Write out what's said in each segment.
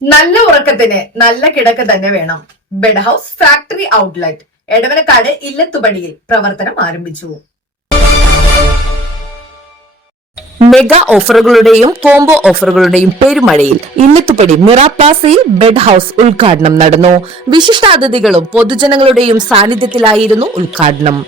നല്ല ഉറക്കത്തിന് നല്ല കിടക്ക തന്നെ വേണം. Bed house factory outlet Edavanakkad ഇല്ലത്തുപടിയിൽ പ്രവർത്തനം ആരംഭിച്ചു. മെഗാ ഓഫറുകളുടെയും കോംബോ ഓഫറുകളുടെയും പെരുമഴയിൽ ഇല്ലത്തുപടി മിറ പ്ലാസയിൽ ബെഡ് ഹൗസ് ഉദ്ഘാടനം നടന്നു. വിശിഷ്ടാതിഥികളും പൊതുജനങ്ങളുടെയും സാന്നിധ്യത്തിലായിരുന്നു ഉദ്ഘാടനം.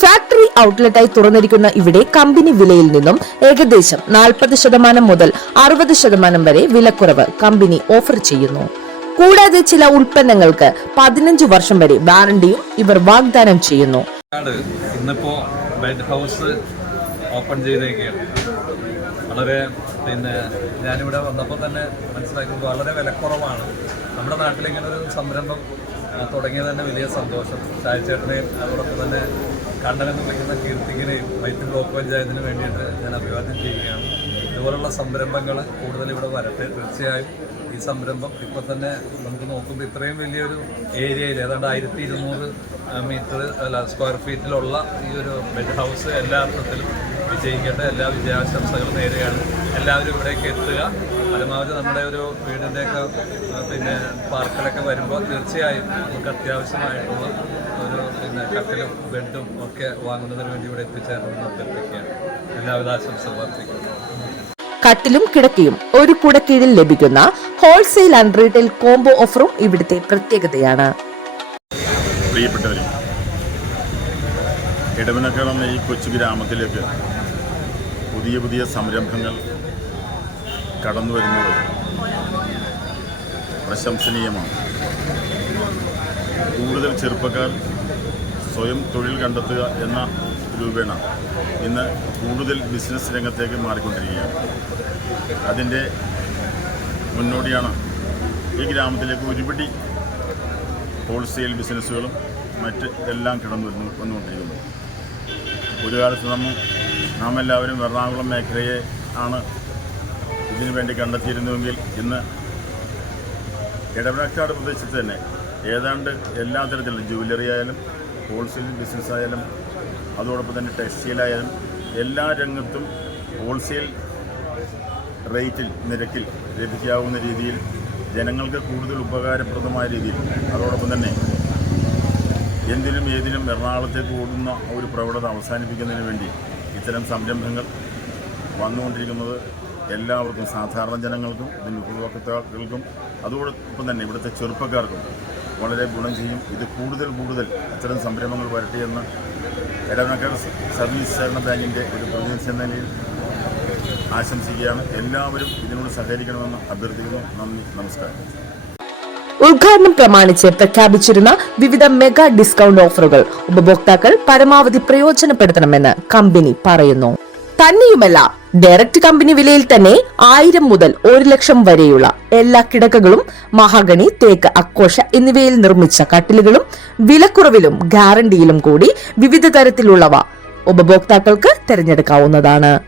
ഫാക്ടറി ഔട്ട്ലെറ്റായി തുറന്നിരിക്കുന്ന ഇവിടെ കമ്പനി വിലയിൽ നിന്നും ഏകദേശം നാൽപ്പത് ശതമാനം മുതൽ അറുപത് ശതമാനം വരെ വിലക്കുറവ് കമ്പനി ഓഫർ ചെയ്യുന്നു. കൂടാതെ ചില ഉൽപ്പന്നങ്ങൾക്ക് പതിനഞ്ച് വർഷം വരെ വാറണ്ടിയും ഇവർ വാഗ്ദാനം ചെയ്യുന്നു. ഇന്നിപ്പോ ബെഡ് ഹൗസ് ഓപ്പൺ ചെയ്തേക്കുകയാണ്. വളരെ പിന്നെ ഞാനിവിടെ വന്നപ്പോൾ തന്നെ മനസ്സിലാക്കുന്നത് വളരെ വിലക്കുറവാണ്. നമ്മുടെ നാട്ടിൽ ഇങ്ങനെ ഒരു സംരംഭം തുടങ്ങിയത് തന്നെ വലിയ സന്തോഷം. ചായച്ചേട്ടനെയും അതോടൊപ്പം തന്നെ കണ്ടനെന്ന് വിളിക്കുന്ന കീർത്തിക്കിനെയും വൈറ്റ് ബ്ലോക്ക് പഞ്ചായത്തിന് വേണ്ടിയിട്ട് ഞാൻ അഭിവാദ്യം ചെയ്യുകയാണ്. ഇതുപോലുള്ള സംരംഭങ്ങൾ കൂടുതൽ ഇവിടെ വരട്ടെ. തീർച്ചയായും ഈ സംരംഭം ഇപ്പോൾ തന്നെ നമുക്ക് നോക്കുമ്പോൾ ഇത്രയും വലിയൊരു ഏരിയയിൽ ഏതാണ്ട് ആയിരത്തി ഇരുന്നൂറ് മീറ്റർ അല്ല സ്ക്വയർ ഫീറ്റിലുള്ള ഈ ഒരു ബെഡ് ഹൗസ് എല്ലാ അർത്ഥത്തിലും വിജയിക്കട്ടെ. എല്ലാ വിജയാശംസകളും നേരെയാണ് എല്ലാവരും ഇവിടേക്ക് എത്തുക. പരമാവധി നമ്മുടെ ഒരു വീടിന്റെയൊക്കെ പിന്നെ പാർക്കിലൊക്കെ വരുമ്പോൾ തീർച്ചയായും നമുക്ക് അത്യാവശ്യമായിട്ടുള്ള ഒരു പിന്നെ കട്ടിലും ബെഡും ഒക്കെ വാങ്ങുന്നതിന് വേണ്ടി ഇവിടെ എത്തിച്ചേരണമെന്ന് അഭ്യർത്ഥിക്കുകയാണ് എല്ലാവിധ ആശംസകളും അർപ്പിക്കുന്നു. കട്ടിലും കിടക്കയും ഒരു കുടക്കീഴിൽ ലഭിക്കുന്ന ഹോൾസെയിൽ ആൻഡ് റീറ്റെയിൽ കോംബോ ഓഫറും ഇവിടുത്തെ പ്രത്യേകതയാണ്. പ്രിയപ്പെട്ടവരെ ഇടവനക്കളം ഈ കൊച്ചു ഗ്രാമത്തിലേക്ക് പുതിയ പുതിയ സംരംഭങ്ങൾ കടന്നു വരുന്നത് പ്രശംസനീയമാണ്. കൂടുതൽ ചെറുപ്പക്കാർ സ്വയം തൊഴിൽ കണ്ടെത്തുക എന്ന രൂപേണ ഇന്ന് കൂടുതൽ ബിസിനസ് രംഗത്തേക്ക് മാറിക്കൊണ്ടിരിക്കുകയാണ്. അതിന്റെ മുന്നോടിയാണ് ഈ ഗ്രാമത്തിലേക്ക് ഒരുപിടി ഹോൾസെയിൽ ബിസിനസ്സുകളും മറ്റ് എല്ലാം കിടന്നു വരുന്നു വന്നുകൊണ്ടിരിക്കുന്നു. ഒരു കാലത്ത് നമ്മൾ നാം എല്ലാവരും എറണാകുളം മേഖലയെ ആണ് ഇതിനു വേണ്ടി കണ്ടെത്തിയിരുന്നുവെങ്കിൽ ഇന്ന് ഇടവനക്കാട് പ്രദേശത്ത് തന്നെ ഏതാണ്ട് എല്ലാ തരത്തിലുള്ള ജുവലറി ആയാലും ഹോൾസെയിൽ ബിസിനസ് ആയാലും അതോടൊപ്പം തന്നെ ടെക്സ്റ്റൈൽ ആയാലും എല്ലാ രംഗത്തും ഹോൾസെയിൽ റേറ്റിൽ നിരക്കിൽ ലഭിക്കാവുന്ന രീതിയിൽ ജനങ്ങൾക്ക് കൂടുതൽ ഉപകാരപ്രദമായ രീതിയിൽ അതോടൊപ്പം തന്നെ എന്തിനും ഏതിനും എറണാകുളത്തേക്ക് ഓടുന്ന ഒരു പ്രവണത അവസാനിപ്പിക്കുന്നതിന് വേണ്ടി ഇത്തരം സംരംഭങ്ങൾ വന്നുകൊണ്ടിരിക്കുന്നത് എല്ലാവർക്കും സാധാരണ ജനങ്ങൾക്കും ഇതിന്റെ ഉപഭോക്താക്കൾക്കും അതോടൊപ്പം തന്നെ ഇവിടുത്തെ ചെറുപ്പക്കാർക്കും വളരെ ഗുണം ചെയ്യും. ഇത് കൂടുതൽ കൂടുതൽ അത്തരം സംരംഭങ്ങൾ വരട്ടെ എന്ന് സർവീസ് സഹകരണ ബാങ്കിന്റെ ഒരു പ്രതിനിധി എന്ന നിലയിൽ ആശംസിക്കുകയാണ്. എല്ലാവരും ഇതിനോട് സഹകരിക്കണമെന്ന് അഭ്യർത്ഥിക്കുന്നു. നന്ദി നമസ്കാരം. ഉദ്ഘാടനം പ്രമാണിച്ച് പ്രഖ്യാപിച്ചിരുന്ന വിവിധ മെഗാ ഡിസ്കൗണ്ട് ഓഫറുകൾ ഉപഭോക്താക്കൾ പരമാവധി പ്രയോജനപ്പെടുത്തണമെന്ന് കമ്പനി പറയുന്നു. തന്നെയുമല്ല ഡയറക്റ്റ് കമ്പനി വിലയിൽ തന്നെ ആയിരം മുതൽ ഒരു ലക്ഷം വരെയുള്ള എല്ലാ കിടക്കകളും മഹാഗണി തേക്ക് അക്കോഷ എന്നിവയിൽ നിർമ്മിച്ച കട്ടിലുകളും വിലക്കുറവിലും ഗ്യാരണ്ടിയിലും കൂടി വിവിധ തരത്തിലുള്ളവ ഉപഭോക്താക്കൾക്ക് തിരഞ്ഞെടുക്കാവുന്നതാണ്.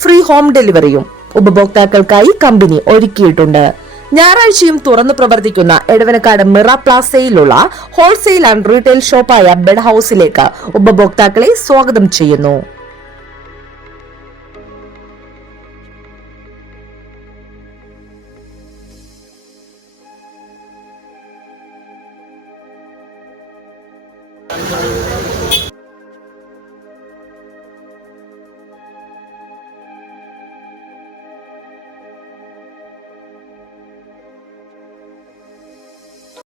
ഫ്രീ ഹോം ഡെലിവറിയും ഉപഭോക്താക്കൾക്കായി കമ്പനി ഒരുക്കിയിട്ടുണ്ട്. ഞായറാഴ്ചയും തുറന്നു പ്രവർത്തിക്കുന്ന എടവനക്കാട് മിറ പ്ലാസയിലുള്ള ഹോൾസെയിൽ ആൻഡ് റീറ്റെയിൽ ഷോപ്പായ ബെഡ് ഹൌസിലേക്ക് ഉപഭോക്താക്കളെ സ്വാഗതം ചെയ്യുന്നു.